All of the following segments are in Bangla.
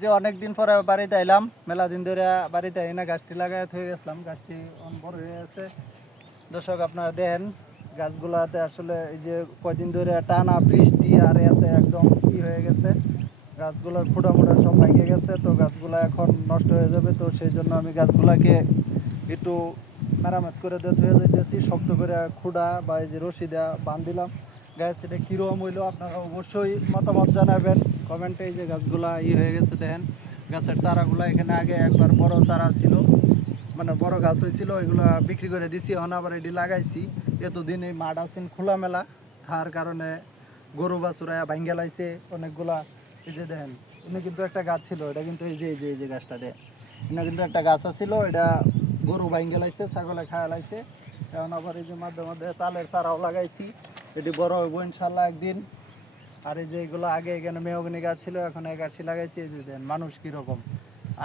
যে অনেকদিন পরে বাড়িতে এলাম, মেলা দিন ধরে বাড়িতে আই না, গাছটি লাগাই হয়ে গেছিলাম, গাছটি বড় হয়ে গেছে। দর্শক আপনারা দেখেন গাছগুলাতে আসলে এই যে কয়দিন ধরে টানা বৃষ্টি আর এতে একদম কি হয়ে গেছে, গাছগুলোর ফুটা মুটা সব ভেঙে গেছে। তো গাছগুলো এখন নষ্ট হয়ে যাবে, তো সেই জন্য আমি গাছগুলাকে একটু মেরামত করে দিয়ে ধুয়ে যেতেছি, শক্ত করে খুঁড়া বা এই যে রশি দেওয়া বাঁধিলাম। গাছ এটা কীরকম হইলো আপনারা অবশ্যই মতামত জানাবেন কমেন্টে। এই যে গাছগুলা হয়ে গেছে দেখেন, গাছের চারাগুলা এখানে আগে একবার বড় চারা ছিল, মানে বড় গাছ হয়েছিল, ওইগুলো বিক্রি করে দিছি, এখন আবার এটি লাগাইছি। এতদিন এই মাঠ আছেন খোলামেলা, তার কারণে গরু বাছুরা ভাঙ্গে লাইছে অনেকগুলা। এই যে দেখেন এখানে কিন্তু একটা গাছ ছিল, এটা কিন্তু এই যে গাছটা দেয়, এখানে কিন্তু একটা গাছ আছিল, এটা গরু ভাঙ্গে লাইছে, ছাগলে খাওয়া লাইছে। এখন আবার এই যে মাঝে মধ্যে তালের চারাও লাগাইছি, এটি বড় হইব ইনশাল্লাহ একদিন। আর এই যে এগুলো আগে এখানে মেহগনি গাছ ছিল, এখন এই গাছটি লাগাইছি। এই যে দেন মানুষ কীরকম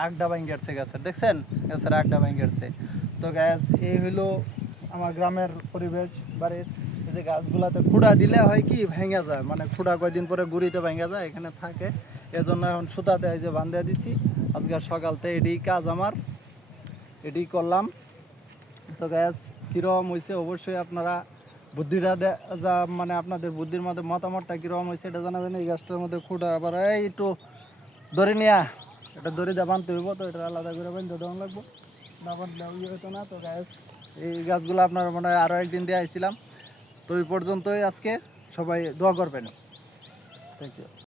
আগডা ভাঙ্গেছে গাছের, দেখছেন গাছের আগডা ভাঙ্গেছে। তো গাছ এই হইলো আমার গ্রামের পরিবেশ বাড়ির। এই যে গাছগুলাতে খুঁড়া দিলে হয় কি ভেঙে যায়, মানে খুঁড়া কয়দিন পরে গুড়িতে ভেঙে যায়, এখানে থাকে। এজন্য এখন সুতাতে এই যে বান্ধে দিছি। আজকে সকালতে এটি কাজ আমার, এটি করলাম। তো গ্যাস কীরকম হয়েছে অবশ্যই আপনারা বুদ্ধিটা যা মানে আপনাদের বুদ্ধির মধ্যে মতামতটা কীরকম হয়েছে এটা জানাবেন। এই গাছটার মধ্যে খুঁটা আবার এই একটু দড়ি নিয়া, এটা দড়ি দিয়ে বানতে হইব, তো এটা আলাদা করে বানতে দেওয়া লাগবো, না বানলে ইয়ে হতো না। তো গ্যাস এই গাছগুলো আপনারা মনে হয় আরও একদিন দিয়ে আইছিলাম। তো এই পর্যন্তই আজকে, সবাই দোয়া করবেন। Thank you.